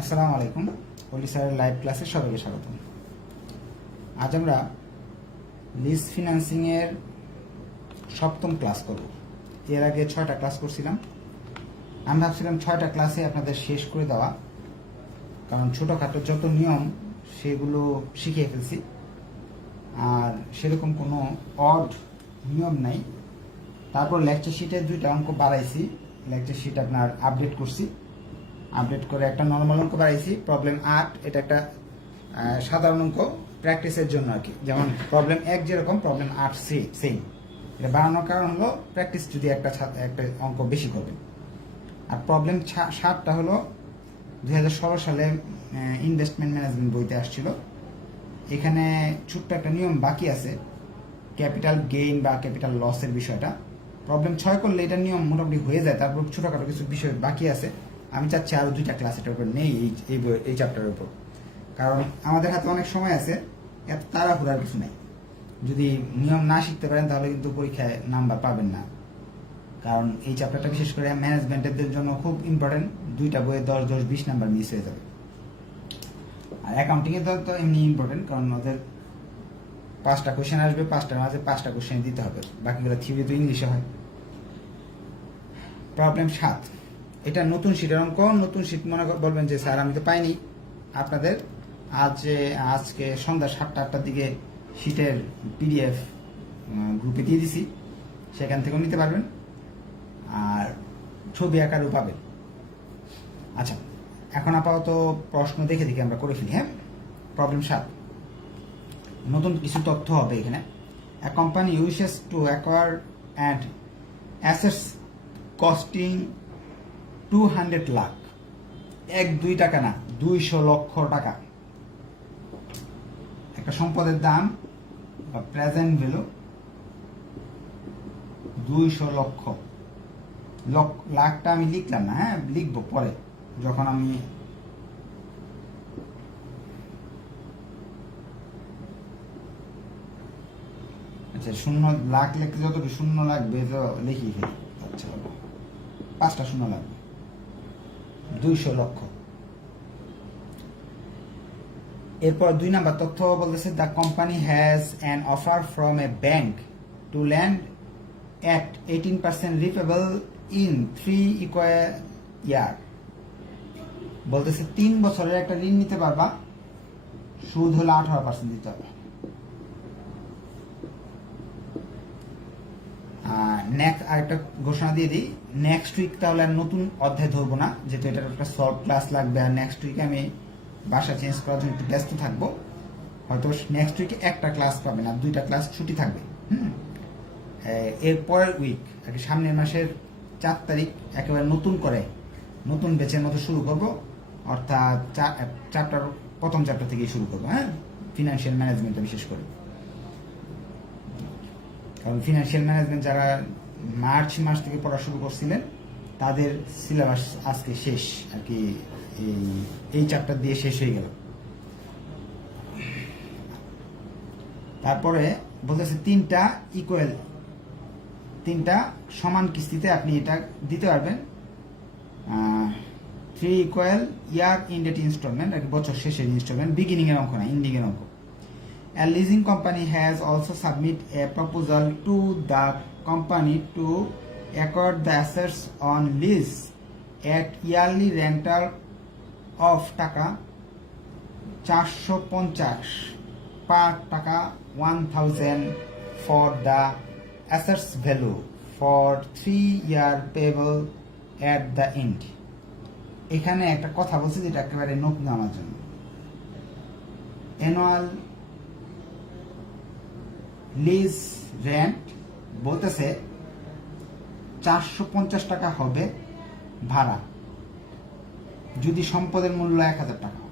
আসসালামু আলাইকুম। পলি স্যারের লাইভ ক্লাসে সবাইকে স্বাগত। আজ আমরা লিজ ফিন্যান্সিং এর সপ্তম ক্লাস করব। এর আগে 6টা ক্লাস করছিলাম। আমি ভাবছিলাম 6টা ক্লাসে আপনাদের শেষ করে দেওয়া, কারণ ছোটোখাটো যত নিয়ম সেগুলো শিখিয়ে ফেলছি, আর সেরকম কোনো অড নিয়ম নাই। তারপর লেকচার শিটে 2টা অঙ্ক বাড়াইছি, লেকচার শিট আপনার আপডেট করছি, আপডেট করে একটা নর্মাল অঙ্ক বাড়াইছি, প্রবলেম 8। এটা একটা সাধারণ অঙ্ক প্র্যাকটিসের জন্য আর কি। যেমন প্রবলেম 1 যেরকম, প্রবলেম 8 সেম। এটা বাড়ানোর কারণ হলো প্র্যাকটিস যদি একটা অঙ্ক বেশি করবেন। আর প্রবলেম 7টা হলো 2016 সালে ইনভেস্টমেন্ট ম্যানেজমেন্ট বইতে আসছিল। এখানে ছোট্ট একটা নিয়ম বাকি আছে, ক্যাপিটাল গেইন বা ক্যাপিটাল লসের বিষয়টা। প্রবলেম 6 করলে এটা নিয়ম মোটামুটি হয়ে যায়, তারপর ছোটখাটো কিছু বিষয় বাকি আছে। আমি চাচ্ছি আরো 2টা ক্লাস এটার উপর নেই, এই চ্যাপ্টারের উপর, কারণ আমাদের হাতে অনেক সময় আছে, এত তাড়াহুড়ার কিছু নেই। যদি নিয়ম না শিখতে পারেন তাহলে কিন্তু পরীক্ষায় নাম্বার পাবেন না, কারণ এই চ্যাপ্টারটা বিশেষ করে ম্যানেজমেন্টের জন্য খুব ইম্পর্টেন্ট। 2টা বইয়ে 10-20 নাম্বার মিস হয়ে যাবে। আর অ্যাকাউন্টিং এর তো এমনি ইম্পর্টেন্ট, কারণ ওদের 5টা কোশ্চেন আসবে, 5টার মাঝে 5টা কোশ্চেন দিতে হবে, বাকিগুলো থিওরি তো ইংলিশে হয়। প্রবলেম 7, এটা নতুন শীটের অঙ্ক। নতুন শীট মনে বলবেন যে স্যার আমি তো পাইনি। আপনাদের আজকে সন্ধ্যা 7টা-8টার দিকে শীটের পিডিএফ গ্রুপে দিয়ে দিছি, সেখান থেকেও নিতে পারবেন, আর ছবি আকারেও পাবেন। আচ্ছা, এখন আপাতত প্রশ্ন দেখে দেখে আমরা করে ফেলি। হ্যাঁ, প্রবলেম 7, নতুন কিছু তথ্য হবে এখানে। A company wishes to acquire and assets costing 200 lakh, 1-2 টাকা না, 200 লক্ষ টাকা। একটা সম্পদের দাম বা প্রেজেন্ট ভ্যালু 200 লক্ষ। লাখটা আমি লিখলাম না, হ্যাঁ লিখবো পরে যখন আমি শূন্য লাখ লিখতে যতটুকু শূন্য লাগবে তো লিখি ফেলি। আচ্ছা, 5টা শূন্য লাগবে, 200 লক্ষ। এরপর 2 নাম্বার তথ্য বলতেছে, the company has an offer from a bank to land at 18% repayable in 3 equal year. বলতেছে 3 বছরের একটা ঋণ নিতে পারবা, সুদ হলো 18% দিতে হবে। নেক্সট আরেকটা ঘোষণা দিয়ে দিই, নেক্সট উইক তাহলে আর নতুন অধ্যায় ধরবো না, যেহেতু এটার একটা সলভ ক্লাস লাগবে। আর নেক্সট উইকে আমি বাসা চেঞ্জ করার জন্য একটু ব্যস্ত থাকবো, হয়তো নেক্সট উইকে একটা ক্লাস পাবেন আর 2টা ক্লাস ছুটি থাকবে। এর পরের উইক আর কি, সামনের মাসের 4 তারিখ একেবারে নতুন ব্যাচের মতো শুরু করব, অর্থাৎ প্রথম চ্যাপ্টার থেকেই শুরু করবো। হ্যাঁ, ফিনান্সিয়াল ম্যানেজমেন্টটা বিশেষ করে, কারণ ফিনান্সিয়াল ম্যানেজমেন্ট যারা মার্চ মাস থেকে পড়া শুরু করছিলেন তাদের সিলেবাস আজকে শেষ আর কি, এই চ্যাপ্টার দিয়ে শেষ হয়ে গেল। তারপরে বলতেছে 3টা সমান কিস্তিতে আপনি এটা দিতে পারবেন। 3 ইকুয়াল ইয়ার ইন্ডেট ইনস্টলমেন্ট, আর কি বছর শেষের ইনস্টলমেন্ট, বিগিনিং এর অঙ্ক না, এন্ডিং এর অঙ্ক। A leasing company has also submit a proposal to the company to acquire the assets on lease at yearly rental of টাকা 450 per টাকা 1000 for the assets value for 3 year payable at the end. এখানে একটা কথা বলছি যেটা একেবারে নতুন আমার জন্য। অ্যানুয়াল লিজ রেন্ট বলতেছে 450 টাকা হবে ভাড়া, যদি সম্পদের মূল্য 1000 টাকা।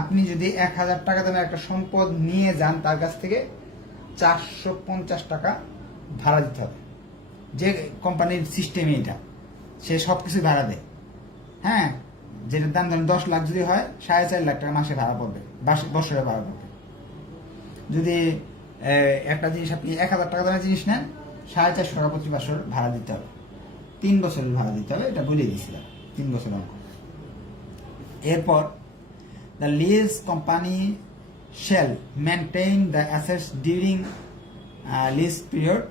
আপনি যদি 1000 টাকা দামের একটা সম্পদ নিয়ে যান, তার কাছ থেকে 450 টাকা ভাড়া দিতে হবে। যে কোম্পানির সিস্টেমে এটা, সে সবকিছু ভাড়া দেয়। হ্যাঁ, যেটার দাম ধরেন 10 লাখ যদি হয়, 4.5 লাখ টাকা মাসে ভাড়া পড়বে, বছরে ভাড়া পড়বে। যদি একটা জিনিস আপনি 1000 টাকা দামের জিনিস নেন, 450 টাকা প্রতি বছর ভাড়া দিতে হবে, 3 বছরের ভাড়া দিতে হবে। এটা বলে দিয়েছিলাম, 3 বছর অঙ্ক। এরপর the lease company shall maintain the assets during lease period.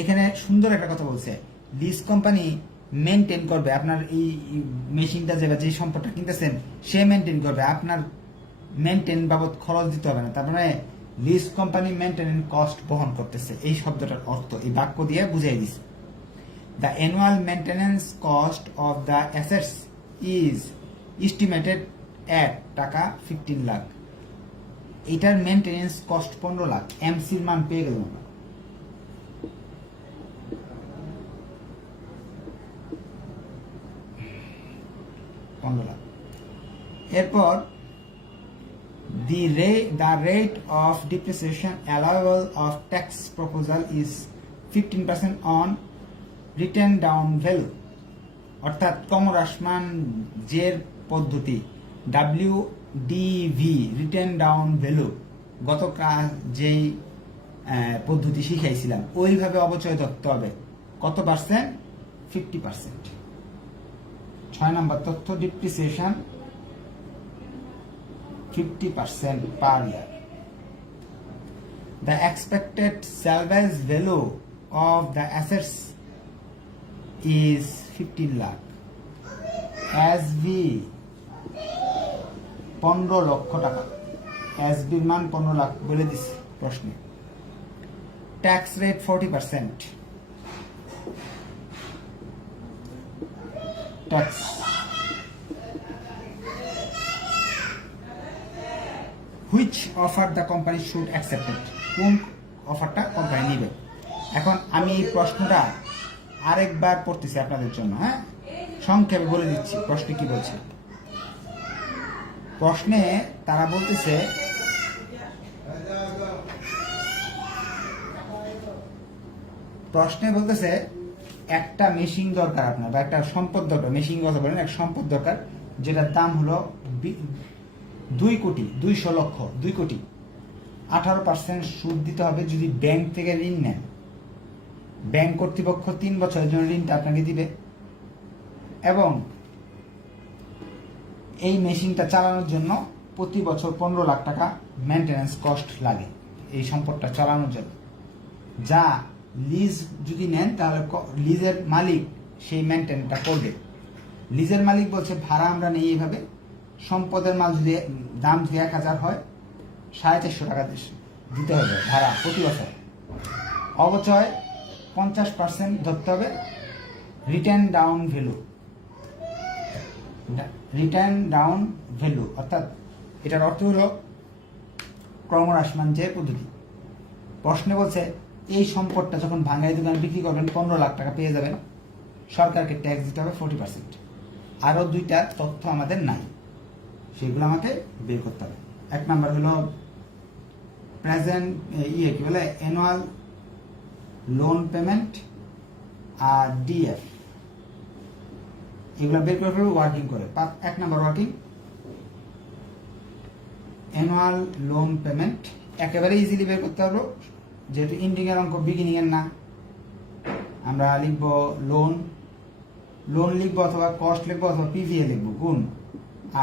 এখানে সুন্দর একটা কথা বলছে, লিজ কোম্পানি মেনটেন করবে আপনার এই মেশিনটা যে সম্পদটা কিনতেছেন সে মেনটেন করবে, আপনার মেনটেন বাবদ খরচ দিতে হবে না। তার মানে লিজ কোম্পানি মেনটেনেন্স কস্ট বহন করতেছে, এই শব্দটার অর্থ এই বাক্য দিয়ে বুঝাই দিছে। The annual maintenance cost of the assets is estimated at taka 15 lakh. এটার মেনটেনেন্স কস্ট 15 লাখ। এমসির মান পেয়ে গেলাম আমরা। এরপর the rate of depreciation allowable of tax proposal is 15% on written down value। অর্থাৎ ক্রমহ্রাসমান জের পদ্ধতি WDV রিটেন ডাউন ভ্যালু গত যেই পদ্ধতি শিখাইছিলাম ওইভাবে অবচয় ধরতে হবে। কত পার্সেন্ট? 50%। 6 নম্বর তথ্য, depreciation 50% per year. The expected salvage value of the assets is 15 lakh. SB 15 লক্ষ টাকা। SB এর মান 15 লাখ বলে দিছি প্রশ্নে। Tax rate 40%। Tax which offer the company should accepted, কোন অফারটা কোম্পানি নিবে। এখন আমি এই প্রশ্নটা আরেকবার পড়তেছি আপনাদের জন্য, হ্যাঁ, সংক্ষেপে বলে দিচ্ছি প্রশ্নে কি বলছে। প্রশ্নে তারা বলতেছে একটা মেশিন দরকার আপনার, বা একটা সম্পদ দরকার, মেশিন কথা বলেন, একটা সম্পদ দরকার যেটার দাম হলো 2 কোটি। 18% সুদ দিতে হবে যদি ব্যাংক থেকে ঋণ নেন। ব্যাংক কর্তৃপক্ষ 3 বছরের জন্য ঋণটা আপনাকে দিবে, এবং এই মেশিনটা চালানোর জন্য প্রতি বছর 15 লাখ টাকা মেনটেন্যান্স কস্ট লাগে এই সম্পদটা চালানোর জন্য। যা লিজ যদি নেন তাহলে লিজের মালিক সেই মেনটেনটা করবে। লিজের মালিক বলছে ভাড়া আমরা নেই এইভাবে, সম্পদের মাল যদি দাম যদি 1000 হয় 450 টাকা দিতে হবে ভাড়া প্রতি বছর। অবচয় 50% ধরতে হবে। রিটার্ন ডাউন ভ্যালু অর্থাৎ এটার অর্থ হলো ক্রমহ্রাসমান যে পদ্ধতি। প্রশ্নে বলছে এই সম্পদটা যখন ভাঙাই দোকানে বিক্রি করবেন 15 লাখ টাকা পেয়ে যাবেন, সরকারকে ট্যাক্স দিতে হবে 40%। আরো 2টা তথ্য আমাদের নাই, সেগুলো আমাকে বের করতে হবে। 1 নাম্বার হলো প্রেজেন্ট কি বলে অ্যানুয়াল লোন পেমেন্ট আর ডিএফ, এগুলো বের করে ফেলবো ওয়ার্কিং করে। 1 number working annual loan payment একেবারে ইজিলি বের করতে পারবো, যেহেতু ইন্ডিং এর অঙ্ক বিগিনিং এর না। আমরা লিখবো লোন লিখবো অথবা কস্ট লিখবো অথবা পিভিএ লিখবো, গুণ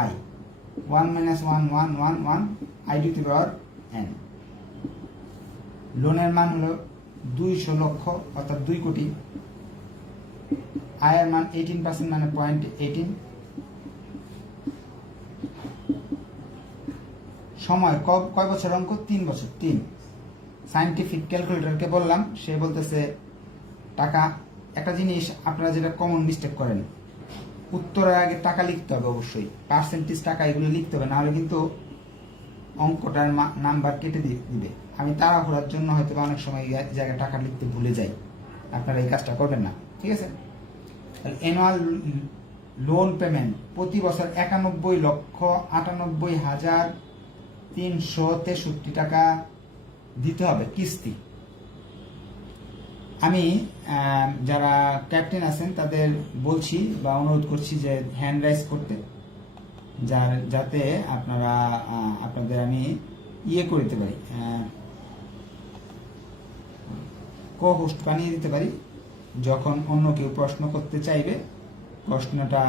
I 1 - 1 1 1 1 I to the power N. লোনের মান হলো 200 লক্ষ অর্থাৎ 2 কোটি। আয়ের মান 18% মানে 0.18। সময় কয় বছর অঙ্ক? 3 বছর। 3 সায়েন্টিফিক ক্যালকুলেটরকে বললাম, সে বলতেছে টাকা। একটা জিনিস আপনারা যেটা কমন মিস্টেক করেন, উত্তরের আগে টাকা লিখতে হবে অবশ্যই, পার্সেন্টেজ টাকা এগুলো লিখতে হবে, নাহলে কিন্তু অঙ্কটার নাম্বার কেটে দিবে। আমি তাড়াহুড়ার জন্য হয়তো অনেক সময় এই জায়গায় টাকা লিখতে ভুলে যাই, আপনারা এই কাজটা করবেন না, ঠিক আছে। অ্যানুয়াল লোন পেমেন্ট প্রতি বছর 91,98,363 টাকা দিতে হবে কিস্তি। আমি যারা ক্যাপ্টেন আছেন তাদের বলছি বা অনুরোধ করছি যে হ্যান্ড রাইজ করতে, যাতে আপনাদের আমি করে দিতে পারি, কো-হোস্ট বানিয়ে দিতে পারি। যখন অন্য কেউ প্রশ্ন করতে চাইবে প্রশ্নটা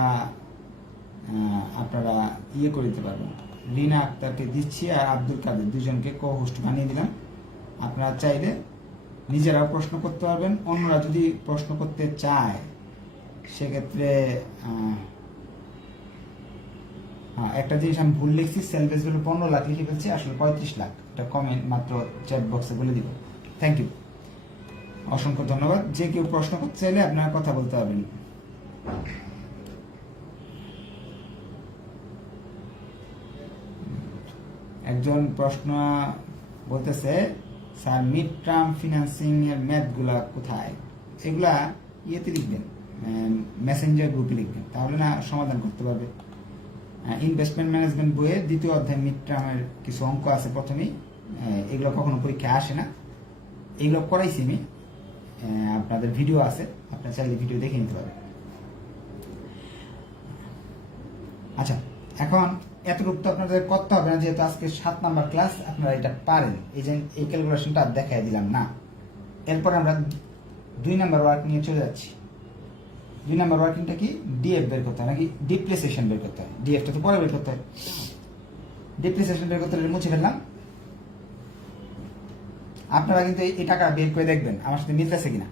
আপনারা ইয়ে করে দিতে পারবেন। রিনা আক্তারকে দিচ্ছি আর আব্দুল কাদের দুজনকে কো হোস্ট বানিয়ে দিলাম। আপনারা চাইলে নিজেরাও প্রশ্ন করতে পারবেন, অন্যরা যদি প্রশ্ন করতে চায় সেক্ষেত্রে একটা জিনিস আমি ভুল লিখছি, সেলভেজ ভ্যালু 15 লাখ লিখে ফেলছি, আসলে 35 লাখ। এটা কমেন্ট মাত্র চ্যাট বক্সে বলে দিব। থ্যাংক ইউ, অসংখ্য ধন্যবাদ। যে কেউ প্রশ্ন করতে চাইলে আপনারা কথা বলতে পারবেন। একজন প্রশ্ন বলতেছে, স্যার মিড টার্ম ফিনান্সিং এর ম্যাথগুলা কোথায়? এগুলা ইয়েতে লিখবেন, মেসেঞ্জার গ্রুপে লিখবেন, তাহলে না সমাধান করতে পারবে। ইনভেস্টমেন্ট ম্যানেজমেন্ট বইয়ের 2য় অধ্যায় মিড টার্মের কিছু অঙ্ক আছে প্রথমেই, এগুলো কখনো পরীক্ষায় আসে না, এগুলো করাইছি আমি, আপনাদের ভিডিও আছে, আপনারা চাইলে ভিডিও দেখে নিতে পারবেন। আচ্ছা, এখন এতটুকু তো আপনাদের করতে হবে না, যেহেতু আজকে 7 নাম্বার ক্লাস, আপনারা এটা পারেন। এই যে এই ক্যালকুলেশনটা দেখাই দিলাম না। এরপর আমরা 2 নাম্বার ওয়ার্ক নিয়ে চলে যাচ্ছি। 2 নাম্বার ওয়ার্কিংটা কি? ডিএফ বের করতে হয় নাকি ডিপ্রিসিয়েশন বের করতে হয়? ডিএফটা তো পরে বের করতে হয়। ডিপ্রিসিয়েশন বের করতে হলে মুছে ফেললাম। আপনারা কিন্তু এই টাকা বের করে দেখবেন আমার সাথে মিলতেছে কিনা।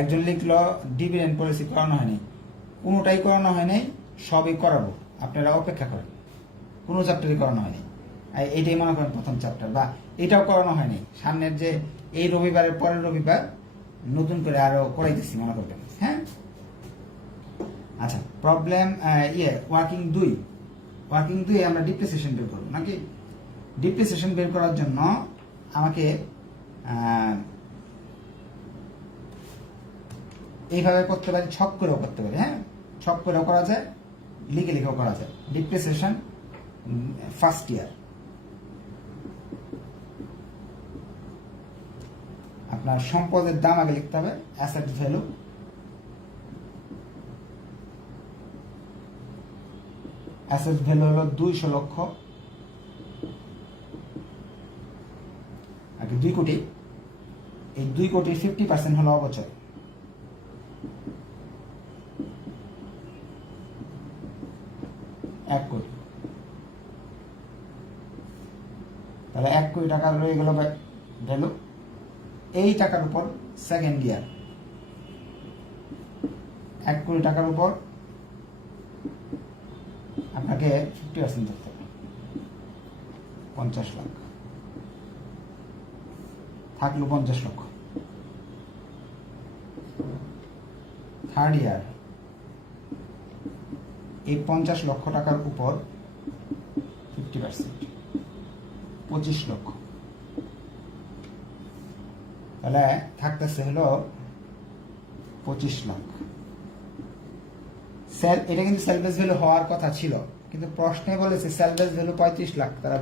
একজন লিখলো ডিভিডেন্ড পলিসি করানো হয়নি। কোনোটাই করানো হয়নি, সবই করাবো, আপনারা অপেক্ষা করেন। কোনো চ্যাপ্টারই করানো হয়নি, এইটাই মনে করেন প্রথম চ্যাপ্টার, বা এটাও করানো হয়নি। সামনের যে এই রবিবারের পরের রবিবার নতুন করে আরো করাইতেছি মনে করবেন। হ্যাঁ, আচ্ছা, প্রবলেম ওয়ার্কিং 2 আমরা ডিপ্রিসিয়েশন বের করবো নাকি? ডিপ্রিসিয়েশন বের করার জন্য আমাকে এইভাবে করতে পারি, ছক করেও করতে পারি। হ্যাঁ, ছক করেও করা যায়, লিখে লিখেও করা যায়। ডিপ্রিসিয়েশন ফার্স্ট ইয়ার, আপনার সম্পদের দাম আগে লিখতে হবে, অ্যাসেট ভ্যালু। অ্যাসেট ভ্যালু হলো 200 লক্ষ, আগে 2 কোটি। এই 2 কোটির 50% হলো অবচয়। এক কোটি, তাহলে 1 কোটি টাকা রয়ে গেল ভ্যালু। এই টাকার উপর সেকেন্ড ইয়ার 1 কোটি টাকার উপর আপনাকে 50% ধরতে হবে, 50 লাখ থাকলো 50 লক্ষ। থার্ড ইয়ার এই 50 লক্ষ টাকার উপর 50%, 25 লক্ষ, তাহলে থাকতেছে হলো 25 লাখ। এটা কিন্তু সেলভেজ ভ্যালু হওয়ার কথা ছিল, কিন্তু প্রশ্নে বলেছে সেলভেজ ভ্যালু 35 লাখ। তারা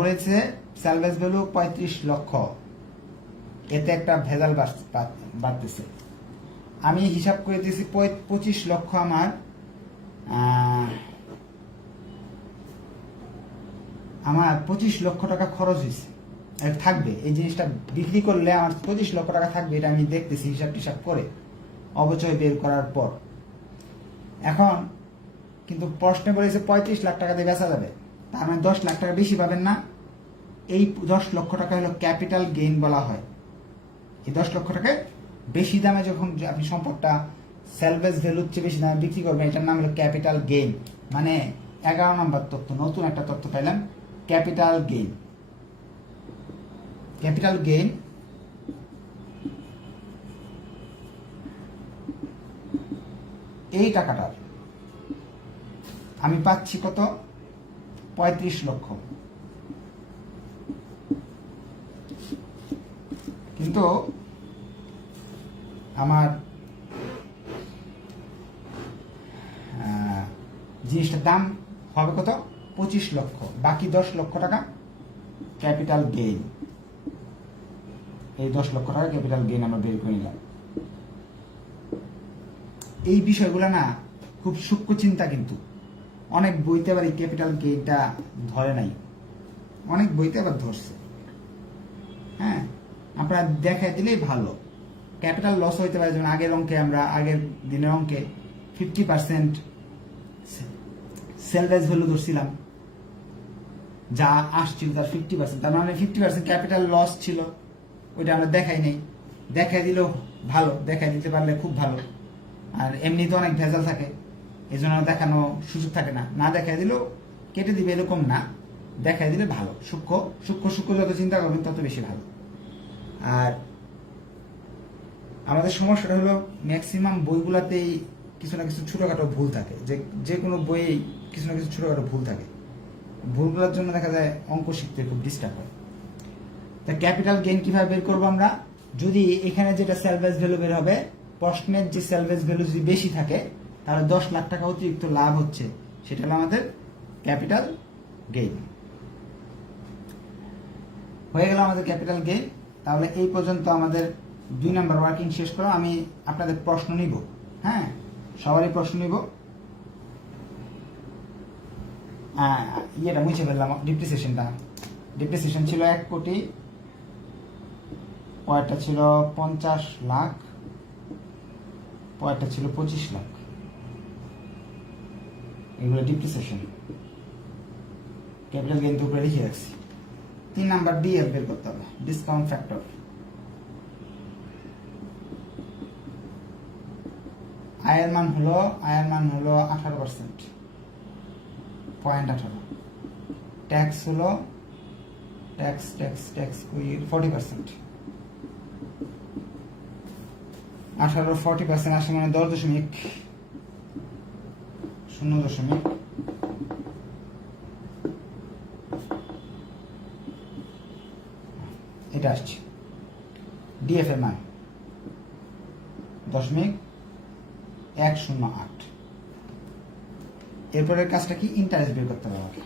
বলেছে সেলভেজ ভ্যালু 35 লক্ষ। এতে একটা ভেজাল বাড়তেছে। আমি হিসাব করে দিয়েছি 25 লক্ষ আমার 25 লক্ষ টাকা খরচ হয়েছে, থাকবে। এই জিনিসটা বিক্রি করলে আমার 25 লক্ষ টাকা থাকবে, এটা আমি দেখতেছি হিসাব টিসাব করে অবচয় বের করার পর। এখন কিন্তু প্রশ্নে বলেছে 35 লাখ টাকা দিয়ে বেচা যাবে, তার মানে 10 লাখ টাকা বেশি পাবেন না। এই 10 লক্ষ টাকা হলো ক্যাপিটাল গেইন বলা হয়। এই 10 লক্ষ টাকায় বেশি দামে যখন আপনি সম্পদটা সেলভেজ ভ্যালুর চেয়ে বেশি দামে বিক্রি করবেন, এটার নাম হলো ক্যাপিটাল গেইন। মানে 11 নম্বর তথ্য, নতুন একটা তথ্য পাইলাম, ক্যাপিটাল গেইন। ক্যাপিটাল গেইন এই টাকাটার আমি পাচ্ছি কত? 35 লক্ষ। কিন্তু আমার জিনিসটার দাম হবে কত? 25 লক্ষ। বাকি 10 লক্ষ টাকা ক্যাপিটাল গেইন। এই 10 লক্ষ টাকা ক্যাপিটাল গেইন আমরা বের করে নিলাম। এই বিষয়গুলো না খুব সূক্ষ্ম চিন্তা, কিন্তু অনেক বইতে আবার এই ক্যাপিটাল গেইনটা ধরে নাই, অনেক বইতে আবার ধরছে। হ্যাঁ, আপনারা দেখাই দিলেই ভালো। ক্যাপিটাল লস হইতে পারে, যেমন আগের দিনের অঙ্কে 50% সেলভেজ ভ্যালু ধরছিলাম, যা আসছিল তার 50%, তার মানে 50% ক্যাপিটাল লস ছিল, ওইটা আমরা দেখাই নেই। দেখাই দিলেও ভালো, দেখাই দিতে পারলে খুব ভালো, আর এমনি তো অনেক ভেজাল থাকে, এই জন্য দেখানো সুযোগ থাকে না। না দেখাই দিলেও কেটে দিবে এরকম না, দেখাই দিলে ভালো। সূক্ষ্ম যত চিন্তা করবেন তত বেশি ভালো। আর আমাদের সমস্যাটা হলো ম্যাক্সিমাম বইগুলাতেই কিছু না কিছু ছোটখাটো ভুল থাকে, যে কোনো বইয়েই কিছু না কিছু ছোটখাটো ভুল থাকে। ভুলগুলোর জন্য দেখা যায় অঙ্ক শিখতে খুব ডিস্টার্ব হয়। তা ক্যাপিটাল গেইন কিভাবে বের করবো আমরা? যদি এখানে যেটা সেলভেজ ভ্যালু বের হবে, প্রশ্নের যে সেলভেজ ভ্যালু যদি বেশি থাকে, তাহলে 10 লাখ টাকা অতিরিক্ত লাভ হচ্ছে, সেটা হলো আমাদের ক্যাপিটাল গেইন। হয়ে গেল আমাদের ক্যাপিটাল গেইন। তাহলে এই পর্যন্ত আমাদের 2 নাম্বার ওয়ার্কিং শেষ করো। আমি আপনাদের প্রশ্ন নিব, হ্যাঁ, সবারই প্রশ্ন নিব। ইয়েটা মুছে ফেললাম, ডিপ্রিসিয়েশন ছিল 1 কোটি, পরেরটা ছিল 50 লাখ, পরেরটা ছিল 25 লাখ। এগুলো ডিপ্রিসিয়েশন, ক্যাপিটাল গেইন তো উপরে লিখে রাখছি। 3 নাম্বার ডিএফ বের করতে হবে, ডিসকাউন্ট ফ্যাক্টর। আয়ের মান হলো 18%, 0.18। ট্যাক্স হলো ট্যাক্স 40%। 18 40% আসে মানে 10.0 এটা আসছে। ডিএফ এর মান 0.108। এরপরের কাজটা কি? ইন্টারেস্ট বের করতে হবে আমাকে।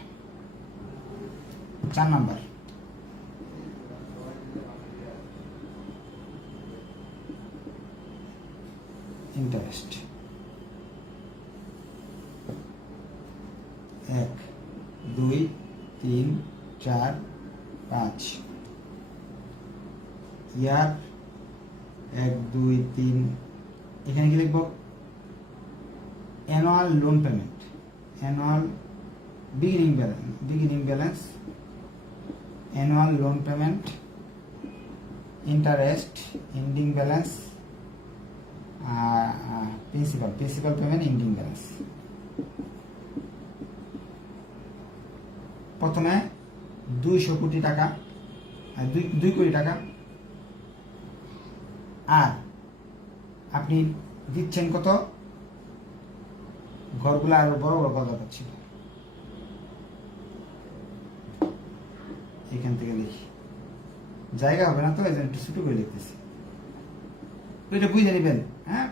4 নাম্বার, ইন্টারেস্ট 1 2 3 4 5 ইয়ার 1 2 3। এখানে কি লিখবো? Annual loan payment, annual beginning balance, annual loan payment, interest, ending balance, principal payment, ending balance. প্রথমে 200 কোটি টাকা, 2 কোটি টাকা, আর আপনি দিচ্ছেন কত? ঘরগুলো আরো বড় বড় করা ছিল, এখান থেকে লিখি, জায়গা হবে না তো, এই জন্য একটু ছোট করে লিখতেছি, এটা বুঝে নেবেন। হ্যাঁ,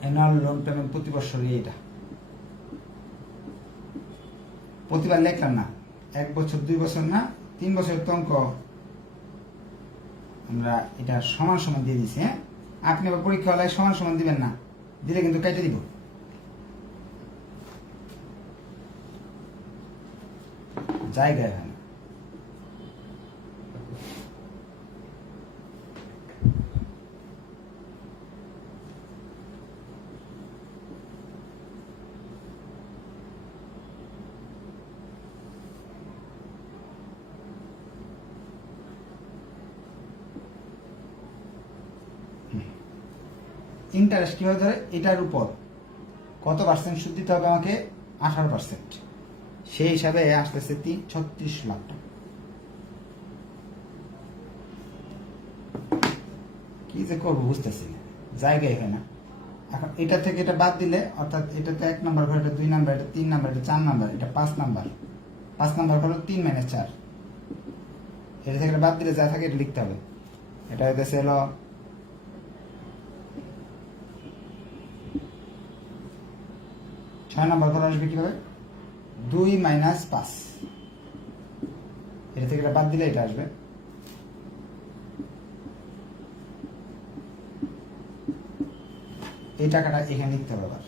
অ্যানুয়াল লোন পেমেন্ট প্রতি বছরই, এটা প্রতিবার লিখলাম না, 1 বছর 2 বছর না, 3 বছর তো অঙ্ক আমরা এটা সমান সমান দিয়ে দিছি। হ্যাঁ, আপনি আবার পরীক্ষা হলে সমান সমান দিবেন না, দিলে কিন্তু কেটে দিব। জায়গায় হয় না। ইন্টারেস্ট কিভাবে ধরে? এটার উপর কত পার্সেন্ট সুদ দিতে হবে আমাকে? 18%। সেই হিসাবে আসতেছে 36 লাখ টাকা। কি যে করবো বুঝতেছি না, জায়গায় হয় না। এখন এটা থেকে এটা বাদ দিলে, অর্থাৎ এটাতে 1 নাম্বার ঘর, এটা 2 নাম্বার, এটা 3 নাম্বার, এটা 4 নাম্বার, এটা 5 নাম্বার। 5 নাম্বার হলো 3 - 4। এটা থেকে বাদ দিলে যা থাকে এটা লিখতে হবে। এটা হইতেছে হলো 6 নাম্বার ঘর আসবে কিভাবে? 2 - 5। এটা থেকে এটা বাদ দিলে এটা আসবে। এই টাকাটা এখানে লিখতে হবে আবার।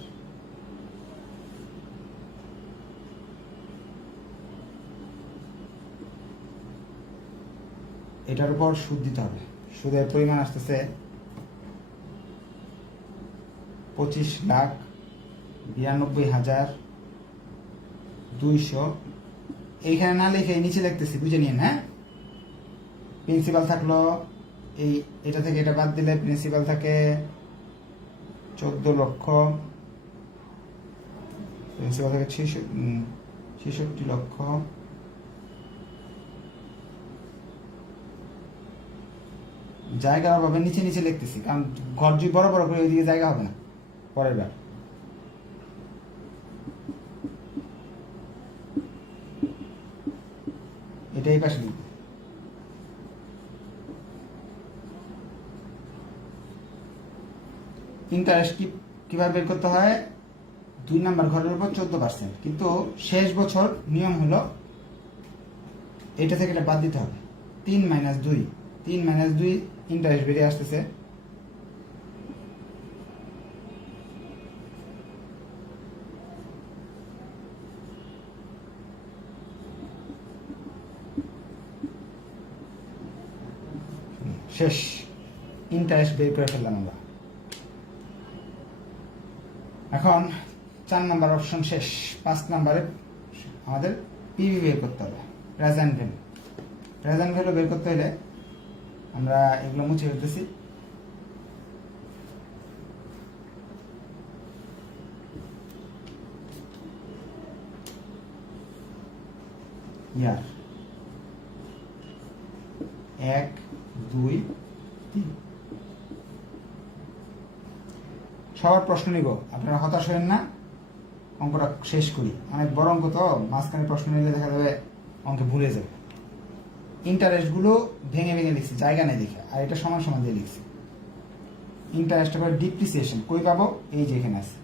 এটার উপর সুদ দিতে হবে। সুদের পরিমাণ আসতেছে 25,92,200। এইখানে না লিখে নিচে লিখতেছি, বুঝে নিন। হ্যাঁ, প্রিন্সিপাল থাকলো এটা থেকে এটা বাদ দিলে প্রিন্সিপাল থাকে 14 লক্ষ, প্রিন্সিপাল থাকে 66 লক্ষ, জায়গার অভাবে নিচে নিচে লিখতেছি, কারণ ঘর যদি বড় বড় করে ওইদিকে জায়গা হবে না পরের বার। এটাই পাশে লিখব। ইন্টারেস্ট কিভাবে বের করতে হয়? 2 নাম্বার ঘরের উপর 14%, কিন্তু শেষ বছর নিয়ম হলো এটা থেকে এটা বাদ দিতে হবে। 3 - 2 ইন্টারেস্ট বেরিয়ে আসতেছে শেষ। ইন্টারেস্ট বের করে ফেললাম আমরা। এখন 4 নাম্বার অপশন শেষ। 5 নাম্বারে আমাদের পিভি বের করতে হবে, প্রেজেন্ট ভ্যালু। প্রেজেন্ট ভ্যালু বের করতে হলে আমরা এগুলো মুছে ফেলতেছি। ইয়ার 1, 2, 3। সবার প্রশ্ন নিব, আপনারা হতাশ হবেন না। অঙ্কটা শেষ করি, অনেক বড় অঙ্ক তো, মাঝখানে প্রশ্ন নিলে দেখা যাবে অঙ্কে ভুলে যাবে। ইন্টারেস্ট গুলো ভেঙে ভেঙে লিখছি, জায়গা নেই দেখে, আর এটা সমান সমান দিয়ে লিখছি। ইন্টারেস্ট করে ডিপ্রিসিয়েশন কই পাবো? এই যে এখানে আছে,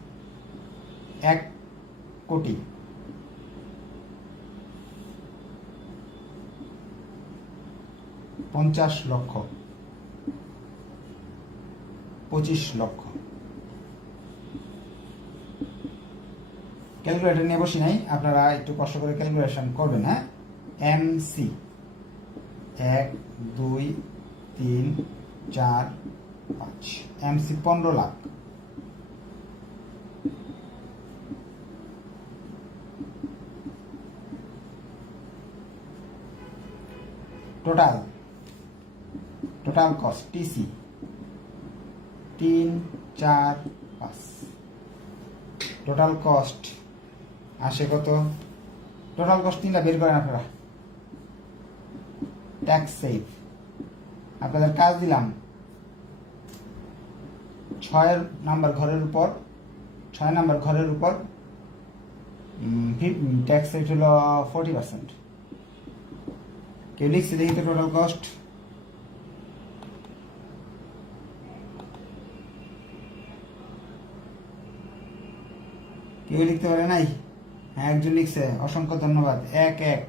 1 কোটি। পঞ্চাশ লক্ষ, 25 লক্ষ। ক্যালকুলেটর নিয়ে বসি নাই, আপনারা একটু কষ্ট করে ক্যালকুলেশন করবেন। হ্যাঁ, MC 1, 2, 3, 4, 5, MC 15 lakh. Total cost TC 3, 4, 5। Total cost আসে কত? টোটাল কস্ট 3টা বের করেন আপনারা। ট্যাক্স সেভ, আপনাদের কাজ দিলাম 6 নাম্বার ঘরের উপর ট্যাক্স সেভ হলো 40%। কেউ লিখছে দেখি তো টোটাল কস্ট? কেউ লিখতে পারে নাই? হ্যাঁ, একজন লিখছে, অসংখ্য ধন্যবাদ। 1, 1,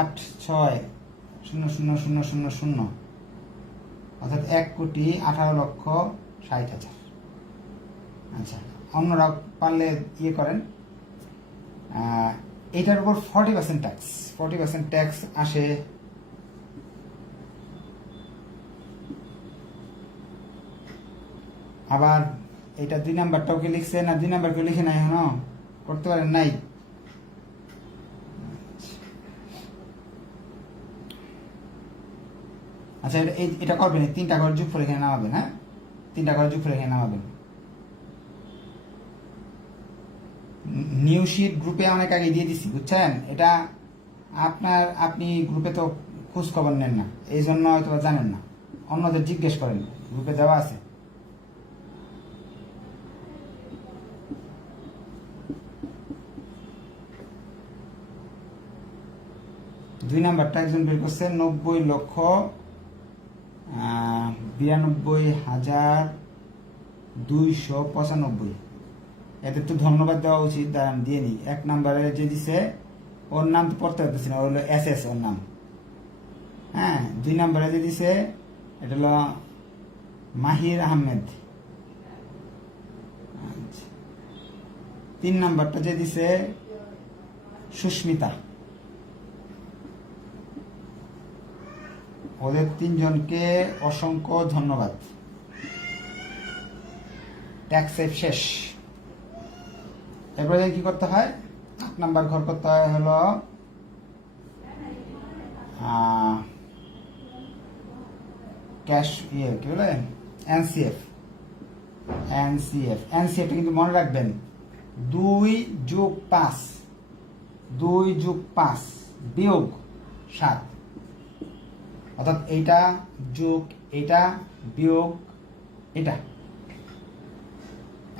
8, 6, 0, 0, 0, 0, 0, অর্থাৎ 1,18,60,000। আচ্ছা, অন্যরা পারলে ইয়ে করেন। এটার উপর 40% ট্যাক্স, 40% ট্যাক্স আসে আবার। এটা 2 নাম্বারটাও কি লিখছে না? 2 নাম্বার কেউ লিখে নাই এখনো? করতে পারেন নাই? আচ্ছা, এটা করবেন, 3টা ঘর যোগ করে এখানে নামাবেন। হ্যাঁ, 3টা ঘর যোগ করে এখানে নামাবেন। নিউ শিট গ্রুপে অনেক আগে দিয়ে দিছি, বুঝছেন? এটা আপনি গ্রুপে তো খোঁজ খবর নেন না, এই জন্য হয়তো জানেন না। অন্যদের জিজ্ঞেস করেন, গ্রুপে দেওয়া আছে। দুই নাম্বারটা একজন বের করছে 90,92,295। এদের তো ধন্যবাদ দেওয়া উচিত, দাঁড়ান দিয়ে নিই। 1 নাম্বারে যে দিছে ওর নাম তো পড়তে পারতেছি না, হলো SS ওর নাম। হ্যাঁ, 2 নাম্বারে যে দিছে এটা হলো মাহির আহমেদ। 3 নাম্বারটা যে দিছে সুস্মিতা। ওদের 3 জনকে অসংখ্য ধন্যবাদ। ট্যাক্স সেভ শেষ। এরপরে কি করতে হয়, 8 নাম্বার ঘর করতে হয় হলো ক্যাশ কি বলে এনসিএফ। এনসিএফটা কিন্তু মনে রাখবেন 2+5 বিয়োগ 7, অর্থাৎ এইটা যোগ এইটা বিয়োগ এটা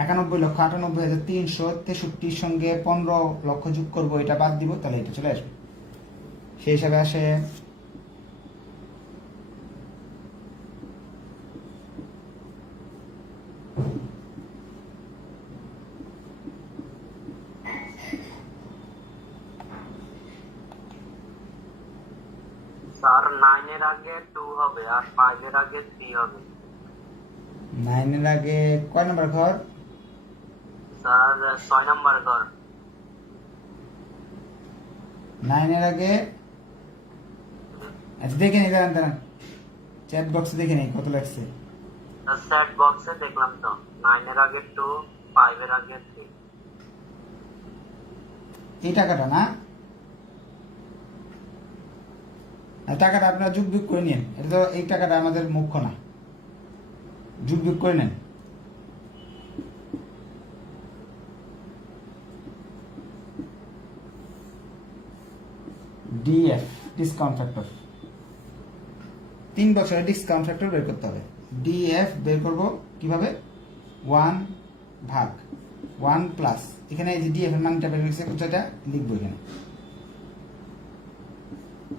91,98,363 সঙ্গে 15 লক্ষ যোগ করবো, এটা বাদ দিব, তাহলে এটা চলে আসবে। সেই হিসাবে আসে স্যার 9 এর আগে 2 হবে আর 5 এর আগে 3 হবে। 9 এর আগে কয় নাম্বার ঘর? স্যার 6 নাম্বার ঘর। 9 এর আগে আচ্ছা দেখে নিই, দাঁড়ান চ্যাট বক্সে দেখে নিই কত লাগছে। সেট বক্সে দেখলাম তো 9 এর আগে 2, 5 এর আগে 3। এই টাকাটা না, টাকাটা আপনারা যোগ বিয়োগ করে নিন, এটা তো এই টাকাটা আমাদের মুখ্য না, যোগ বিয়োগ করে নেন। ডিএফ ডিসকাউন্ট ফ্যাক্টর, 3 বছরের ডিসকাউন্ট ফ্যাক্টর বের করতে হবে। ডিএফ বের করব কিভাবে, 1/1 প্লাস এখানে এই যে ডিএফ এর মানটা বের হয়েছে কোথাটা লিখবো, এখানে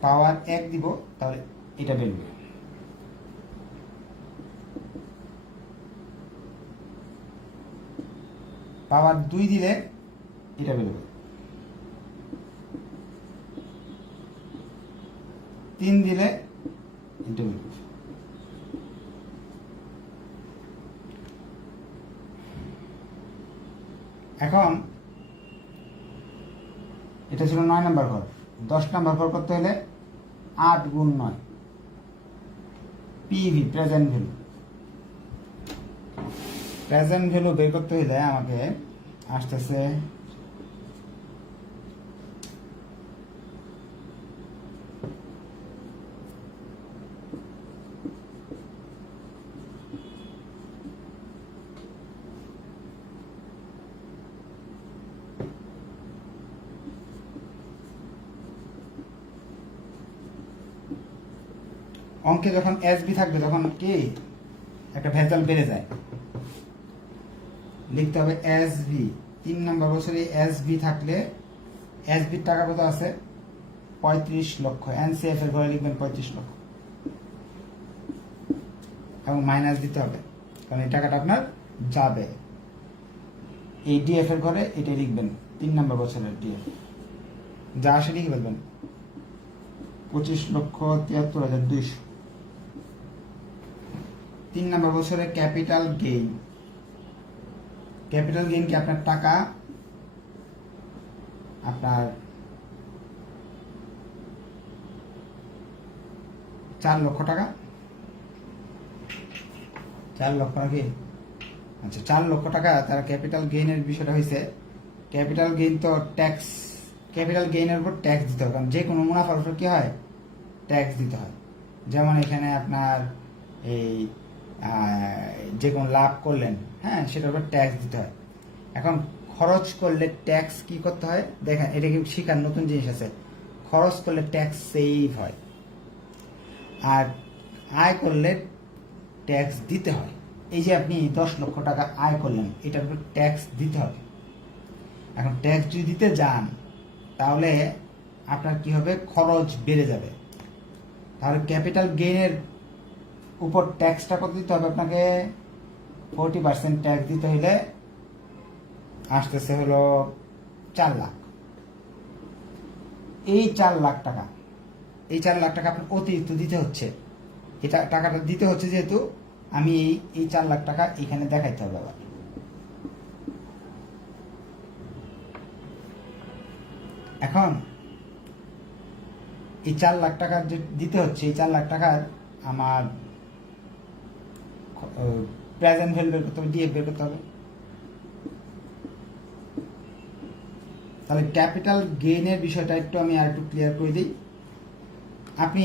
পাওয়ার 1 দিব, তাহলে এটা বেরোবে। পাওয়ার 2 দিলে এটা বেরোবে, 3 দিলে এটা বেরোবে। এখন এটা ছিল 9 নাম্বার ঘর। 10 নাম্বার ঘর করতে হলে 8 গুণ 9 PV present value. Present value বের করতে হলে আমাকে আসতেছে অঙ্কে যখন এসবি থাকবে তখন কি একটা ভেজাল বেড়ে যায়, লিখতে হবে এসবি। 3 নম্বর বছরে এসবি থাকলে এসবির টাকা কত আছে, 35 লক্ষ। এনসিএফ এর ঘরে লিখবেন 35 লক্ষ এবং মাইনাস দিতে হবে, কারণ এই টাকাটা আপনার যাবে। এই ডিএফ এর ঘরে এটা লিখবেন 3 নম্বর বছরের ডিএফ, যা আসে লিখে ফেলবেন 25,73,200। 3 নম্বর বছরে ক্যাপিটাল গেইন। ক্যাপিটাল গেইন কি আপনার টাকা, আপনার 4 লক্ষ টাকা, 4 লক্ষ নাকি, আচ্ছা 4 লক্ষ টাকা। তার ক্যাপিটাল গেইনের বিষয়টা হয়েছে, ক্যাপিটাল গেইন তো ট্যাক্স, ক্যাপিটাল গেইনের উপর ট্যাক্স দিতে হবে, কারণ যে কোনো মুনাফার উপর কি হয়, ট্যাক্স দিতে হয়। যেমন এখানে আপনার এই যে কোনো লাভ করলেন, হ্যাঁ, সেটার উপর ট্যাক্স দিতে হয়। এখন খরচ করলে ট্যাক্স কি করতে হয় দেখেন, এটা কি শিখার নতুন জিনিস আছে। খরচ করলে ট্যাক্স সেভ হয়, আর আয় করলে ট্যাক্স দিতে হয়। এই যে আপনি 10 লক্ষ টাকা আয় করলেন, এটার উপর ট্যাক্স দিতে হবে। এখন ট্যাক্স যদি দিতে যান তাহলে আপনার কি হবে, খরচ বেড়ে যাবে। তাহলে ক্যাপিটাল গেইনের উপর ট্যাক্সটা কত দিতে হবে আপনাকে, 40% ট্যাক্স দিতে হইলে আসতেছে হলো 4 লাখ। এই 4 লাখ টাকা, এই 4 লাখ টাকা আপনার অতিরিক্ত দিতে হচ্ছে। এটা টাকাটা দিতে হচ্ছে যেহেতু আমি এই 4 লাখ টাকা এখানে দেখাইতে হবে আবার। এখন এই 4 লাখ টাকা যে দিতে হচ্ছে, এই 4 লাখ টাকার আমার প্রেজেন্ট ভ্যালু বের করতে হবে, ডিএফ বের করতে হবে। তাহলে ক্যাপিটাল গেইনের বিষয়টা একটু আমি আর একটু ক্লিয়ার করে দিই। আপনি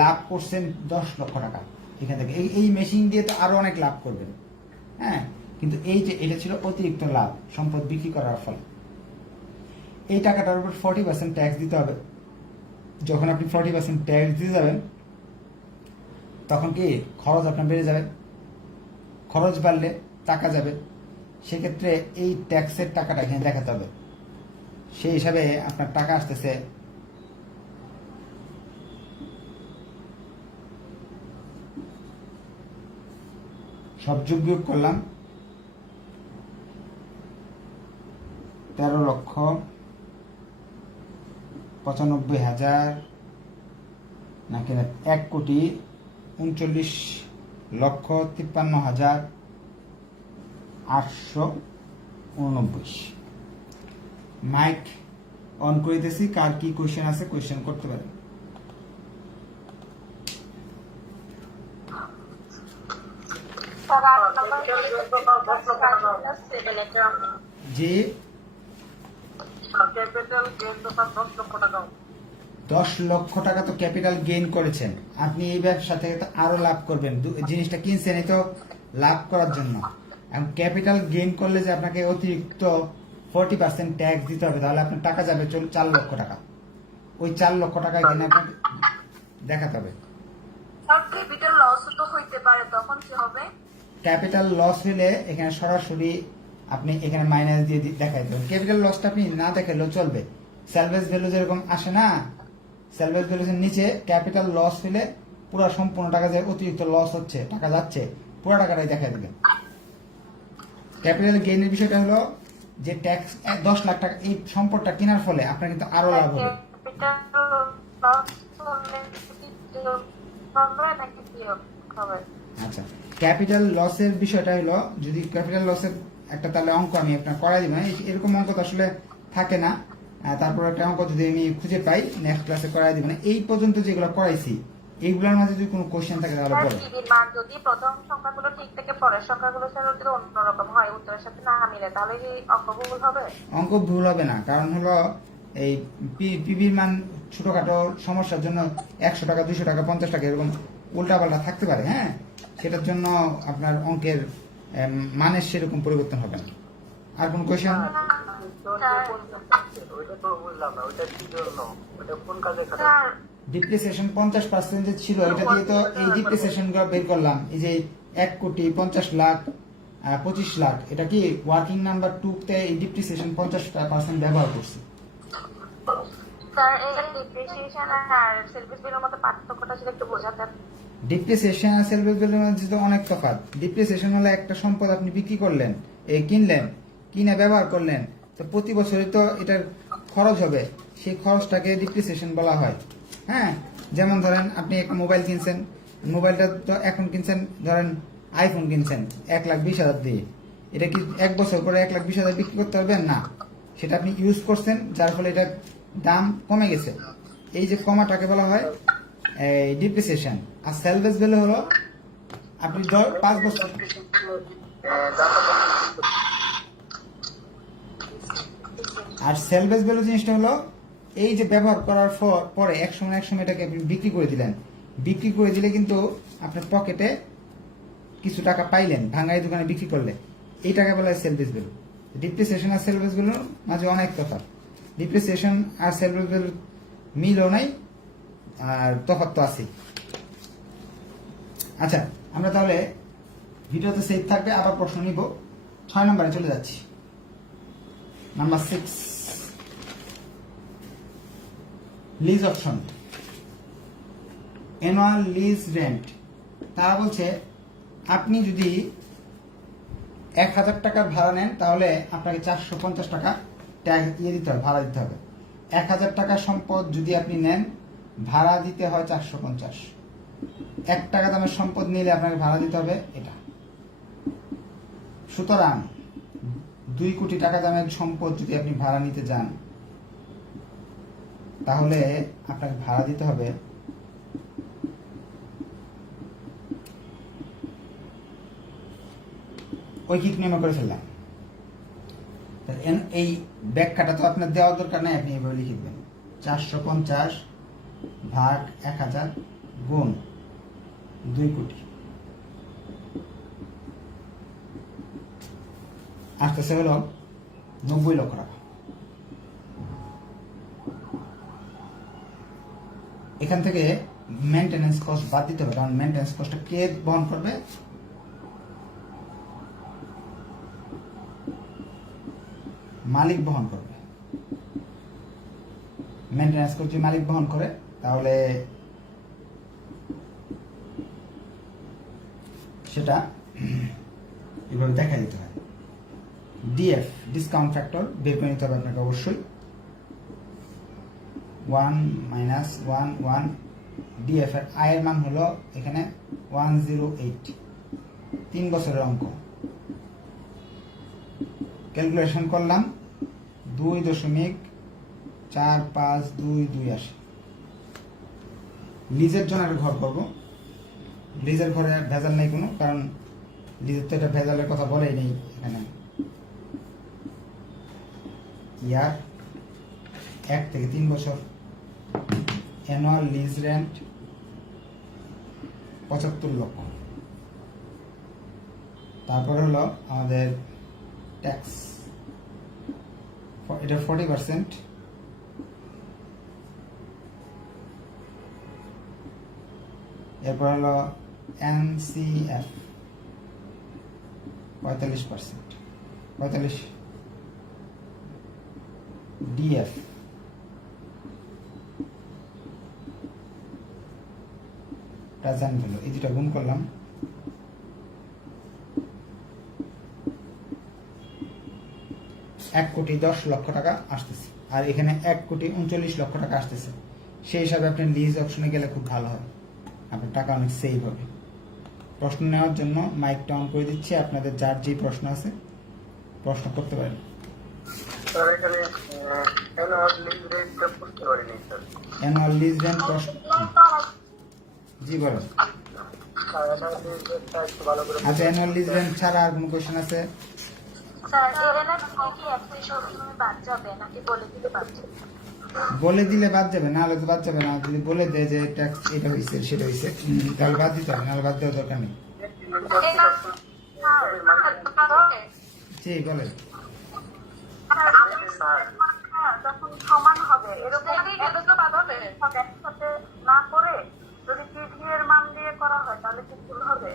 লাভ করছেন 10 লক্ষ টাকা এখান থেকে, এই মেশিন দিয়ে তো আরো অনেক লাভ করবেন, হ্যাঁ, কিন্তু এই যে এটা ছিল অতিরিক্ত লাভ সম্পদ বিক্রি করার ফলে। এই টাকাটার উপর 40% ট্যাক্স দিতে হবে। যখন আপনি 40% ট্যাক্স দিয়ে যাবেন তখন কি খরচ আপনার বেড়ে যাবে, খরচ বাড়লে টাকা যাবে, সেক্ষেত্রে এই ট্যাক্সের টাকাটা এখানে দেখাতে হবে। সেই হিসাবে আপনার টাকা আসতেছে সব যোগ বিয়োগ করলাম 13,95,000 নাকি 1,53,53,889। মাইক অন করে দিয়েছি, কার কি কোয়েশ্চেন আছে কোয়েশ্চেন করতে পারেন। যে 10 লক্ষ টাকা তো ক্যাপিটাল গেইন করেছেন আপনি, এই ব্যবসা থেকে তো আরো লাভ করবেন। জিনিসটা কিনছেন এই তো লাভ করার জন্য। এখন ক্যাপিটাল গেইন করলে যে আপনাকে অতিরিক্ত 40% ট্যাক্স দিতে হবে, তাহলে আপনার টাকা যাবে 4 লক্ষ টাকা। ওই 4 লক্ষ টাকা এখানে আপনাকে দেখাতে হবে। ক্যাপিটাল লস তো হইতে পারে, তখন কি হবে? ক্যাপিটাল লস হলে এখানে সরাসরি আপনি এখানে মাইনাস দিয়ে দেখাই দেবেন। ক্যাপিটাল লসটা আপনি না দেখালেও চলবে। স্যালভেজ ভ্যালু যেরকম আসে না, স্যালভেজ ভ্যালুর নিচে ক্যাপিটাল লস হলে পুরো সম্পূর্ণ টাকা যে অতিরিক্ত লস হচ্ছে, টাকা যাচ্ছে, পুরো টাকাটাই দেখাই দেবেন। ক্যাপিটাল গেইনের বিষয়টা হলো যে ট্যাক্স 10 লাখ টাকা এই সম্পদটা কেনার ফলে আপনার কিন্তু আরো লাভ হবে। আচ্ছা, ক্যাপিটাল লসের বিষয়টা হলো, যদি ক্যাপিটাল লসের একটা তাহলে অঙ্ক আমি আপনার করাই দিব, এরকম অঙ্ক তো আসলে থাকে না। তারপর একটা অঙ্ক যদি আমি খুঁজে পাই নেক্সট ক্লাসে করাই দিব। এই পর্যন্ত যেগুলো করাইছি এইগুলোর মাঝে যদি কোনো কোশ্চেন থাকে তাহলে বলো। যদি প্রথম সংখ্যাগুলো ঠিক থেকে পরের সংখ্যাগুলো যদি অন্যরকম হয়, উত্তরের সাথে না মিলে, তাহলে কি অঙ্ক ভুল হবে? অঙ্ক ভুল হবে না, কারণ হলো এই পিবির মান ছোটখাটো সমস্যার জন্য 100 টাকা 200 টাকা 50 টাকা এরকম উল্টাপাল্টা থাকতে পারে, হ্যাঁ, সেটার জন্য আপনার অঙ্কের মানের সেরকম পরিবর্তন হবে না। আর কোন কোয়েশ্চেন? ডিপ্রিসিয়েশন 50% যে ছিল এটা দিয়ে তো এই ডিপ্রিসিয়েশন গুলো বের করলাম। এই যে 1,50,00,000 25 লাখ, এটা কি ওয়ার্কিং নাম্বার 2 তে এই ডিপ্রিসিয়েশন 50% ব্যবহার করছি। ডিপ্রিসিয়েশন আর সার্ভিস বিলের মধ্যে পার্থক্যটা যদি একটু বোঝাতেন। ডিপ্রিসিয়েশন আর সার্ভিস বিলের মধ্যে তো অনেক তফাৎ। ডিপ্রিসিয়েশন হলো একটা সম্পদ আপনি বিক্রি করলেন, কিনলেন, কিনে ব্যবহার করলেন, তো প্রতি বছরই তো এটার খরচ হবে, সেই খরচটাকে ডিপ্রিসিয়েশন বলা হয়। হ্যাঁ, যেমন ধরেন আপনি একটা মোবাইল কিনছেন, মোবাইলটা তো এখন কিনছেন ধরেন আইফোন কিনছেন 1,20,000 দিয়ে, এটা কি 1 বছর পরে 1,20,000 বিক্রি করতে পারবেন না? সেটা আপনি ইউজ করছেন, যার ফলে এটার দাম কমে গেছে। এই যে কমাটাকে বলা হয় ডিপ্রিসিয়েশন। আর সেলভেজ ভ্যালু হলো আপনি 5 বছর, আর সেলভেজ ভ্যালু জিনিসটা হলো এই যে ব্যবহার করার পরে এক সময় এটাকে আপনি বিক্রি করে দিলেন। বিক্রি করে দিলে কিন্তু আপনার পকেটে কিছু টাকা পাইলেন, ভাঙাই দোকানে বিক্রি করলে, এই টাকা বলা হয় সেলভেজ ভ্যালু। ডিপ্রিসিয়েশন আর সেলভেজ ভ্যালুর মাঝে অনেক তফাৎ। ডিপ্রিসিয়েশন আর সেলভেজ ভ্যালুর মিলও নাই, আর তফাৎ তো আছেই। আচ্ছা, আমরা তাহলে ভিডিওতে সেভ থাকবে, আবার প্রশ্ন নিব। 6 নম্বরে চলে যাচ্ছি। Number 6, lease option, annual lease rent. তারা বলছে আপনি যদি 1,000 টাকার ভাড়া নেন তাহলে আপনাকে 450 টাকা ট্যাক্স দিতে হবে, ভাড়া দিতে হবে। 1,000 টাকার সম্পদ যদি আপনি নেন ভাড়া দিতে হয় 450। 1 টাকা দামের সম্পদ নিলে আপনাকে ভাড়া দিতে হবে এটা। সুতরাং 2 কোটি টাকা দামের সম্পদ যদি আপনি ভাড়া নিতে যান তাহলে আপনাকে ভাড়া দিতে হবে ঐকিক নিয়মে করে ফেললাম এই ব্যাখ্যাটা তো আপনার দেওয়ার দরকার নাই, আপনি এভাবে লিখে দেবেন 450 ভাগ 1000 গুণ 2 কোটি আসতেছে হলো 90 লক্ষ টাকা। এখান থেকে মেনটেন্যান্স কস্ট বাদ দিতে হবে, কারণ মেনটেন্যান্স কস্টটা কে বহন করবে? মালিক বহন করবে। মেনটেন্যান্স কস্ট যদি মালিক বহন করে তাহলে সেটা এভাবে দেখা দিতে হয়। ডিএফ ডিসকাউন্ট ফ্যাক্টর বের করে নিতে হবে আপনাকে অবশ্যই। 1 - 1 1 ডিএফ এর আয়ের মান হলো এখানে 108, 3 বছরের অঙ্ক। ক্যালকুলেশন করলাম 2.4522 আসে। লিজের জন্য একটা ঘর করবো। লিজের ঘরে ভেজাল নেই কোনো, কারণ লিজের তো এটা ভেজালের কথা বলেই নেই এখানে। ইয়ার 1 থেকে 3 বছর। অ্যানুয়াল লিজ রেন্ট 75 লক্ষ। তারপর হলো আমাদের ট্যাক্স, এটা 40%। এরপর হলো এনসিএফ 45%, 45। ডিএফ প্রেজেন্ট ভ্যালু, এই দুটা গুণ করলাম। $1,10,00,000 টাকা আসতেছে, আর এখানে 1,39,00,000 টাকা আসতেছে। সেই হিসাবে আপনি লিজ অপশনে গেলে খুব ভালো হবে, আপনার টাকা অনেক সেভ হবে। প্রশ্ন নেওয়ার জন্য মাইকটা অন করে দিচ্ছি, আপনাদের যার যে প্রশ্ন আছে প্রশ্ন করতে পারেন। অ্যানুয়াল লিজ রেন্ট প্রশ্ন, জি বলেন। আচ্ছা, অ্যানুয়াল লিজ রেন্ট ছাড়া আর কোনো কোশ্চেন আছে? বলে দিলে বাদ যাবে, না হলে তো বাদ যাবে না। যদি বলে দেয় যে ট্যাক্স এটা হয়েছে সেটা হয়েছে, তাহলে বাদ দিতে হবে, নাহলে বাদ দেওয়ার দরকার নেই। জি বলেন। যখন সমান হবে এরকম একসাথে না করে যদি পিভি এর মান দিয়ে করা হয় তাহলে কি ভুল হবে?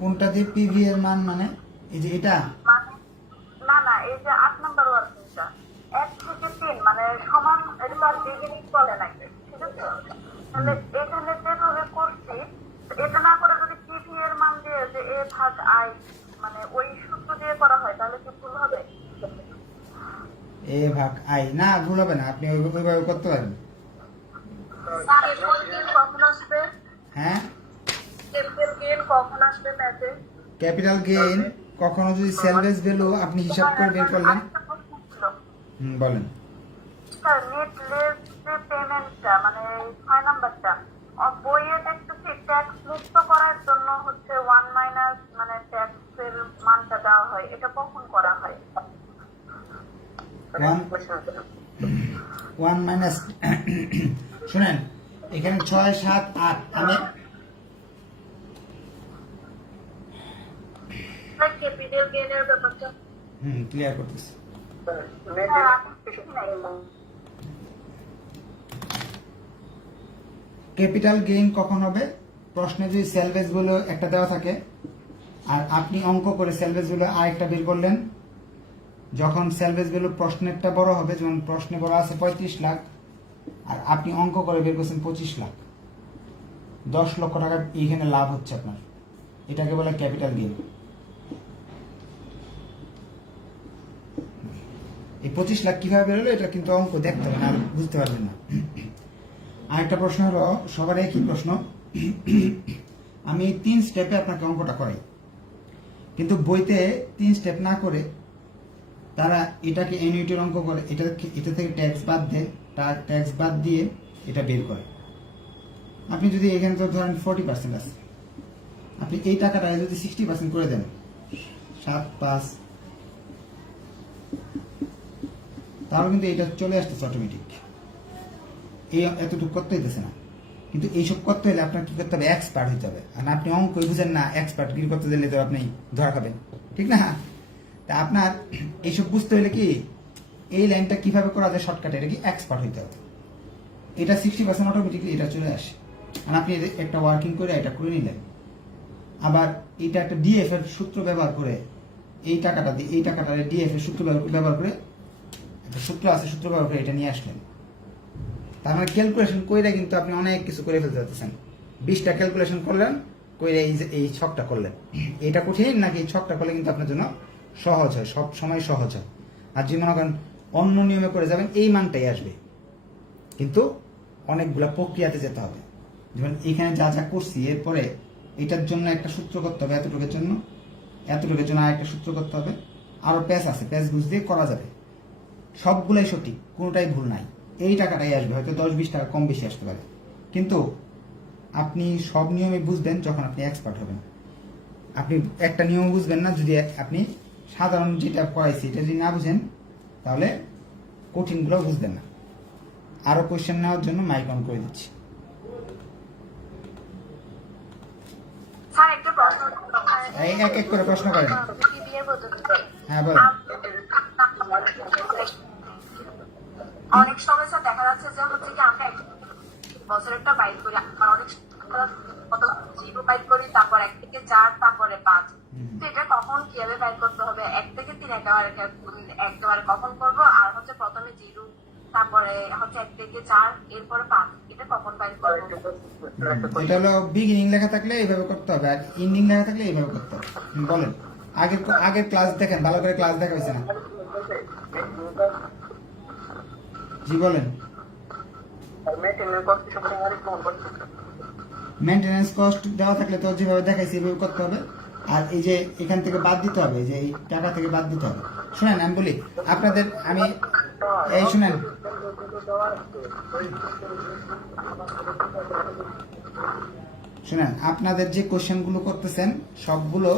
কোনটা দিয়ে পিভি এর মান? মানে এই যে এটা না এই যে 8 নাম্বার ওয়ার্কিংটা 1 থেকে 3 মানে সমান, এটা আর ডিভিডেন্ড বলে না, ঠিক আছে? তাহলে এখানে যেভাবে করছি এটা না করে যদি পিভি এর মান দিয়ে যে এ ভাগ আই মানে ওই সূত্র দিয়ে করা হয় তাহলে কি ভুল হবে? এ ভাগ আই না, ভুল হবে না, আপনি ওইভাবে করতে পারেন। হ্যাঁ, ক্যাপিটাল গেইন কখনো যদি সেলভেজ ভ্যালু আপনি হিসাব করে বের করলেন। বলেন। নেট লেস যে পেমেন্টটা মানে 6 নাম্বারটা বইয়ে দেখতেছি ট্যাক্স মুক্ত করার জন্য হচ্ছে 1 মাইনাস মানে ট্যাক্সের মানটা দেওয়া হয়, এটা কখন করা হয়? 1 মাইনাস শুনেন, এখানে 6 7 8 আমি ক্যাপিটাল গেইনের ব্যাপারটা ক্লিয়ার করতেছি। ক্যাপিটাল গেইন কখন হবে? প্রশ্নে যদি সেলভেজ গুলো একটা দেওয়া থাকে আর আপনি অঙ্ক করে সেলভেজ গুলো আরেকটা বের করলেন, যখন সেলভেজ ভ্যালু প্রশ্নেরটা বড় হবে, যেমন প্রশ্নে বড় আছে 35 লাখ আর আপনি অঙ্ক করে বের করছেন 25 লাখ, 10 লক্ষ টাকা এইখানে লাভ হচ্ছে আপনার, এটাকে বলে ক্যাপিটাল গেইন। এই 25 লাখ কিভাবে বেরোলো এটা কিন্তু অঙ্ক দেখতে হবে না, বুঝতে পারবেন না। আরেকটা প্রশ্ন হলো, সবার একই প্রশ্ন, আমি 3 স্টেপে আপনাকে অঙ্কটা করাই, কিন্তু বইতে 3 স্টেপ না করে তারা এটাকে অ্যানুইটির অঙ্ক করে, এটা থেকে ট্যাক্স বাদ দেয়, ট্যাক্স বাদ দিয়ে এটা বের করে। আপনি যদি এখানে তো ধরেন 40% আছে, আপনি এই টাকাটা যদি 60% করে দেন, 7 5 তাহলে কিন্তু এটা চলে আসতেছে অটোমেটিক। এই এতটুকু করতে হইতেছে না, কিন্তু এইসব করতে হলে আপনার কি করতে হবে, এক্সপার্ট হইতে হবে। আর আপনি অঙ্ক বুঝেন না, এক্সপার্ট গিরি করতে দিলে তো আপনি ধরা খাবেন, ঠিক না? তা আপনার এইসব বুঝতে হলে কি, এই লাইনটা কিভাবে করা যায় শর্টকাটে, এটা কি এক্সপার্ট হইতে হবে। এটা 60% অটোমেটিকলি এটা চলে আসে। আর আপনি একটা ওয়ার্কিং করে এটা করে নিলেন, আবার এটা একটা ডিএফ এর সূত্র ব্যবহার করে এই টাকাটা দিয়ে এই টাকাটা ডিএফ এর সূত্র ব্যবহার করে একটা সূত্র আছে, সূত্র ব্যবহার করে এটা নিয়ে আসলেন। তার মানে ক্যালকুলেশন কইরা কিন্তু আপনি অনেক কিছু করে ফেলতে পারতেছেন। 20টা ক্যালকুলেশন করলেন, কইরা এই ছকটা করলেন। এটা কঠিন নাকি এই ছকটা করলে কিন্তু আপনার জন্য সহজ হয়, সব সময় সহজ হয়। আর যদি মনে করেন অন্য নিয়মে করে যাবেন, এই মানটাই আসবে, কিন্তু অনেকগুলা প্রক্রিয়াতে যেতে হবে। যেমন এখানে যা যা করছি, এরপরে এটার জন্য একটা সূত্র করতে হবে, এতটুকুর জন্য আরেকটা সূত্র করতে হবে, আরো প্যাচ আছে, প্যাচগুলো দিয়ে করা যাবে। সবগুলাই সঠিক, কোনোটাই ভুল নাই। এই টাকাটাই আসবে, হয়তো 10-20 টাকা কম বেশি আসতে পারে, কিন্তু আপনি সব নিয়মে বুঝবেন যখন আপনি এক্সপার্ট হবেন। আপনি একটা নিয়ম বুঝবেন না যদি আপনি সাধারণ যেটা করাইছি এটা যদি না বুঝেন, তাহলে কঠিনগুলো বুঝবেন না। আরো কোয়েশ্চেন নেওয়ার জন্য মাইক অন করে দিচ্ছি। স্যার একটা প্রশ্ন, এক এক করে প্রশ্ন করেন। বিয়ে পদ্ধতিতে হ্যাঁ বলেন। অনেক সময় স্যার দেখা যাচ্ছে যে হচ্ছে কি আমরা বছরেরটা বাইক করি, আমরা অনেক কত জিরো বাইক করি, তারপর 1 থেকে 4, তারপরে 5। তো এটা কখন কিভাবে বাইক করতে হবে? 1 থেকে 3 একেবারে কখন করবো? আর হচ্ছে প্রথমে জিরো, তারপরে হচ্ছে 1 থেকে 4, এরপরে 5, এটা কখন বাইক করবো? এটা হলো বিগিনিং লেখা থাকলে এইভাবে করতে হবে, আর এন্ডিং লেখা থাকলে এইভাবে করতে হবে। বলেন, আগের ক্লাস দেখেন, ভালো করে ক্লাস দেখা হয়েছে না? জি বলেন। মেইনটেনেন্স কস্ট দেওয়া থাকলে তো যেভাবে দেখাইছি এভাবে করতে হবে। আর এই যে এখান থেকে বাদ দিতে হবে, যে এই টাকা থেকে বাদ দিতে হবে। শুনেন আমি বলি আপনাদের, আমি এই শুনেন, আপনাদের যে কোশ্চেনগুলো করতেছেন সবগুলো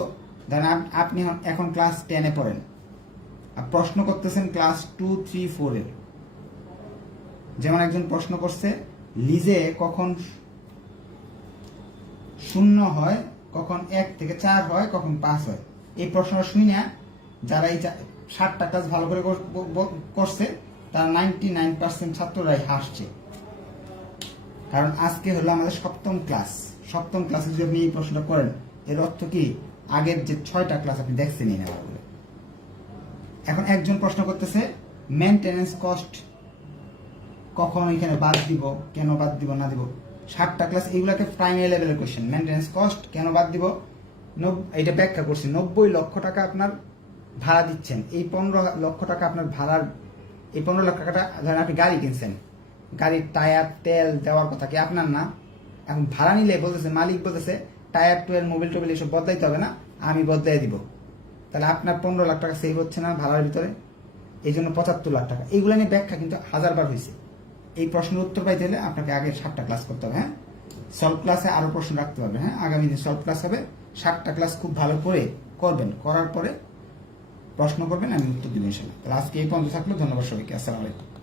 ধরেন আপনি এখন ক্লাস 10-এ পড়েন, আর প্রশ্ন করতেছেন ক্লাস 2, 3, 4 এর। যেমন একজন প্রশ্ন করছে লিজে কখন 0 হয়, কখন 1 থেকে 4 হয়, কখন 5 হয়। এই প্রশ্নটা শুনি না, যারা এই 7টা ক্লাস ভালো করে করছে তার 99% ছাত্ররাই হাসছে। কারণ আজকে হলো আমাদের 7ম ক্লাস। 7ম ক্লাসে যদি আপনি এই প্রশ্নটা করেন, এর অর্থ কি আগের যে 6টা ক্লাস আপনি দেখছেনই না। এখন একজন প্রশ্ন করতেছে মেইনটেনেন্স কস্ট কখন এখানে বাদ দিব, কেন বাদ দিব না দিব। 7টা ক্লাস এগুলাকে প্রাইমারি লেভেলের কোশ্চেন। মেইনটেনেন্স কস্ট কেন বাদ দিব, এটা ব্যাখ্যা করছি। 90 লক্ষ টাকা আপনার ভাড়া দিচ্ছেন, এই 15 লক্ষ টাকা আপনার ভাড়ার, এই 15 লক্ষ টাকাটা ধরেন আপনি গাড়ি কিনছেন, গাড়ির টায়ার তেল দেওয়ার কথা কি আপনার না? এখন ভাড়া নিলে বলতেছে, মালিক বলতেছে টায়ার টুয়ার মোবিল টোবিল এসব বদলাইতে হবে না, আমি বদলাই দিব। তাহলে আপনার 15 লাখ টাকা সেভ হচ্ছে না ভাড়ার ভিতরে, এই জন্য 75 লাখ টাকা। এইগুলো নিয়ে ব্যাখ্যা কিন্তু 1000বার হয়েছে। এই প্রশ্নের উত্তর পাইতে হলে আপনাকে আগে 7টা ক্লাস করতে হবে। হ্যাঁ, সলভ ক্লাসে আরো প্রশ্ন রাখতে পারবেন। হ্যাঁ, আগামী দিন সলভ ক্লাস হবে। 7টা ক্লাস খুব ভালো করে করবেন, করার পরে প্রশ্ন করবেন, আমি উত্তর দিব ইনশাআল্লাহ। তাহলে আজকে এই পর্যন্ত থাকলো। ধন্যবাদ সবাইকে। আসসালামু আলাইকুম।